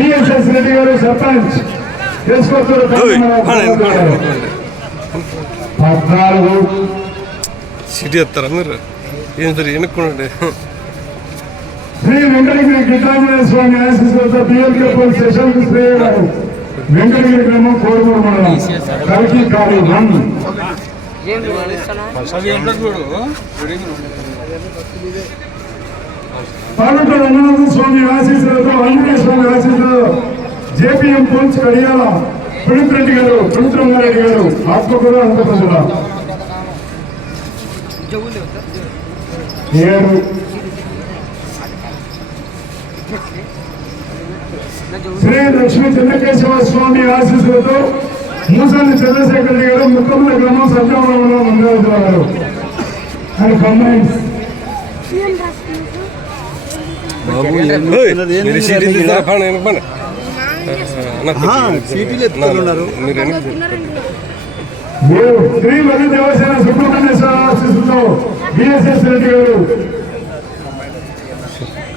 BSS Reddy గారు సర్పంచ్. పద్నాలుగు. City వస్తారా మీరు? ఏం సరే వెనుక్కోండి శ్రీ వెంకటగిరి గిరిజాంజనేయ స్వామి ఆశీస్సులతో బిఎల్కే పోలీస్ స్టేషన్ శ్రీ గారు. వెంకటగిరి గ్రామం కోరుమూరు మండలం. కలికి కాలి వన్. పాలక రంగనాథ స్వామి ఆశీస్సులతో ఆంజనేయ స్వామి ఆశీస్సులతో జేపీఎం పోల్స్ కడియాల పునీత్ రెడ్డి గారు పునీత్ రంగారెడ్డి గారు ఆత్మకూరు అంతపదుల ఏడు. శ్రీ లక్ష్మీ చెన్నకేశవ స్వామి ఆశీస్సులతో మూసాని చంద్రశేఖర్ రెడ్డి గారు ముక్కముల గ్రామం సత్యవరంలో మంగళ అండ్ కంబైన్స్ శ్రీ వల్లి దేవసేన సుబ్రహ్మణ్యేశ్వర ఆశీస్సులతో బిఎస్ఎస్ రెడ్డి గారు.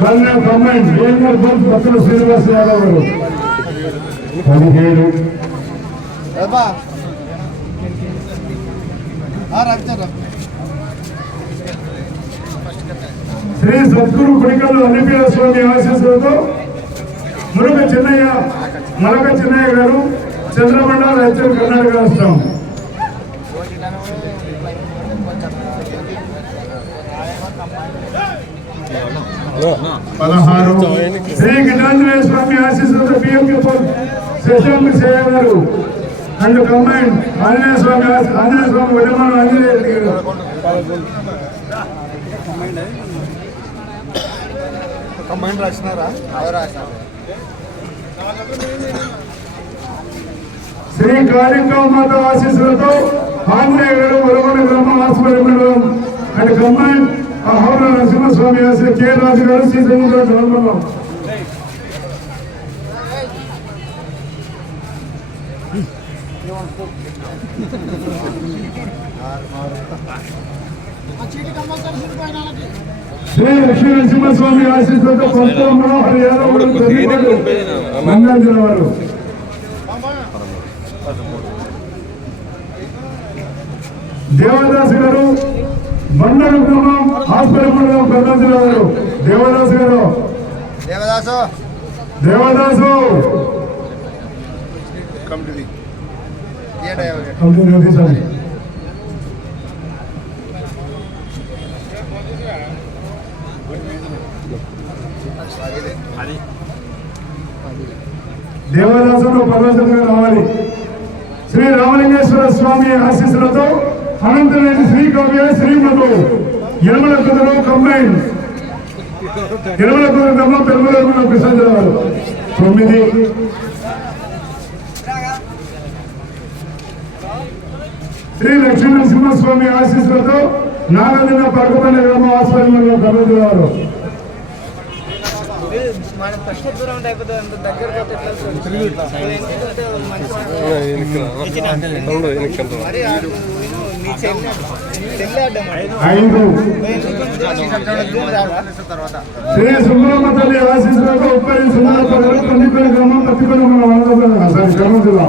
కళ్యాణ్ కంబైన్స్ గోవిందర్ బంత్ భక్తుల శ్రీనివాస్ యాదవ్ గారు. పదిహేడు. శ్రీ సద్గురు కొడికల్లు అనిపీర స్వామి ఆశీస్సులతో మురుగ చిన్నయ్య మరొక చిన్నయ్య గారు చంద్రమండ రాజ్యం కర్ణాటక రాష్ట్రం. పదహారు. శ్రీ గణాంజనేయ స్వామి ఆశీస్సులతో పిఎంకే శశాంక్ సేయ గారు. అండ్ కంబైన్ ఆంజనేయ స్వామి ఆంజనేయ స్వామి వడ్డమాన ఆంజనేయ గారు. కంబైన్ రాసినారా శ్రీ కాళికా మాత ఆశీస్సులతో ఆంజనేయ గారు వరవడ గ్రామం హాస్పిటల్ మండలం అండ్ కంబైన్ హౌర నరసింహస్వామి ఆశీ కె రాజు గారు శ్రీ సముద్ర గ్రామంలో శ్రీ లక్ష్మీ నరసింహస్వామి ఆశీస్సులతో కొత్త మనోహర్ యాదవ్ గారు తల్లిపాడు, నంద్యాల జిల్లా వారు. దేవదాస్ గారు బండలు గ్రామం హాస్పిటల్ మండలం జిల్లా వారు దేవదాస్ గారు. దేవదాసు. దేవదాసు. కంపెనీ నోటీసాలి దేవదాసులు పరవశంగా రావాలి. శ్రీ రామలింగేశ్వర స్వామి ఆశీస్సులతో అనంతలేని శ్రీ కవ్య శ్రీమతులు యనమల కుదురు కంబైన్ యనమల కుదురు కమ్మ పెరుగుల తొమ్మిది. శ్రీ లక్ష్మీ నరసింహస్వామి ఆశీస్సులతో నాగలిన పరకపల్లి గ్రామ ఆస్పత్రిలో కర్నూలు వారు. మనం శ్రీ సుబ్రహ్మ తల్లి ఆశీస్సులతో ఉప్పై సుందరపల్లి పందిపల్లి గ్రామం సారీ కర్నూలు జిల్లా.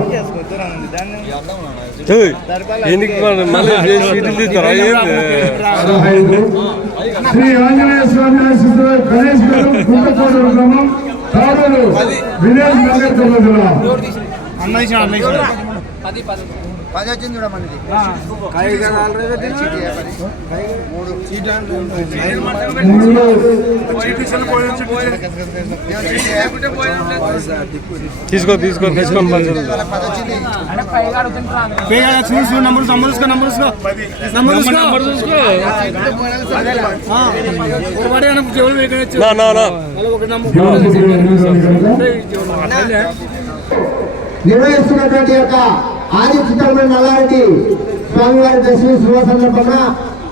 శ్రీ ఆంజనేయ స్వామి ఆశీస్సులతో గణేష్ గారు కుంటకోట గ్రామం తాడూరు విలేజ్ నగర్ జిల్లా. పది. వచ్చింది చూడ మనది మూడు తీసుకో తీసుకో తీసుకొని పంచాలి పది వచ్చింది నా. నా నా నిర్వహిస్తున్నటువంటి యొక్క ఆది చిత్రమైన నల్లారెడ్డి స్వామివారి దర్శన శుభ సందర్భంగా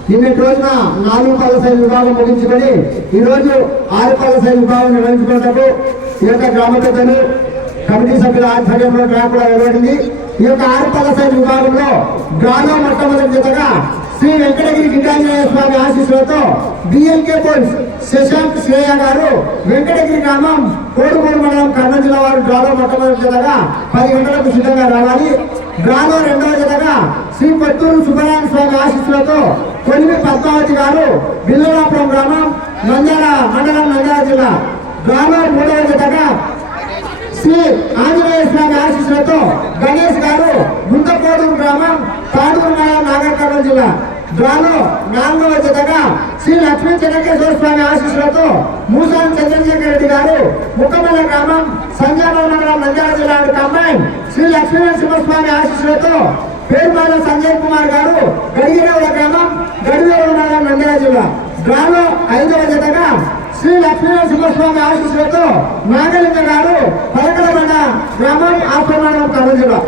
నిన్నటి రోజున నాలుగు పలసైన విభాగం ముగించుకొని ఈరోజు ఆరు పలసైన విభాగం నిర్వహించుకున్నప్పుడు ఈ యొక్క గ్రామ పెద్దలు కమిటీ సభ్యుల ఆధ్వర్యంలో డ్రా కూడా వెలువడింది ఈ యొక్క ఆరు పలసైన విభాగంలో డ్రాలో మొట్టమొదటి జతగా శ్రీ వెంకటగిరి గిరిజాంజనేయ స్వామి ఆశీస్సులతో బిఎల్కే పోల్స్ శశాంక్ శ్రేయ గారు వెంకటగిరి గ్రామం కోడుమూడు మండలం కర్నూలు జిల్లా వారు వారు డ్రాలో మొట్టమొదటి జతగా పది గంటలకు సిద్ధంగా రావాలి. డ్రాలో రెండవ జతగా శ్రీ పట్టూరు సుబ్బరాయ స్వామి ఆశీస్సులతో కొలిమి పద్మావతి గారు బిల్లులాపురం గ్రామం నంద్యాల మండలం నంద్యాల జిల్లా. డ్రాలో మూడవ జతగా శ్రీ ఆంజనేయ స్వామి ఆశీస్సులతో గణేష్ గారు గుంతకోడూరు గ్రామం తాడూరు మండలం నాగర్ కర్నూలు జిల్లా. డ్రాలో నాలుగవ జతగా శ్రీ లక్ష్మీ చెన్నకేశ్వర స్వామి ఆశీస్సులతో మూసాని చంద్రశేఖర్ రెడ్డి గారు గ్రామం సంజాబా మండలం నంద్యాల జిల్లా అమ్మాయి శ్రీ లక్ష్మీ నరసింహస్వామి ఆశీస్సులతో పేరుమాల సంజయ్ కుమార్ గారు గడిగిరేవుల గ్రామం గడివేవుల మండలం నంద్యాల జిల్లా. డ్రాలో ఐదవ జతగా శ్రీ లక్ష్మీనరసింహస్వామి ఆశీస్సులతో నాగలింగ గారు పలకలబండ గ్రామం ఆశ్రమం కర్నూలు జిల్లా.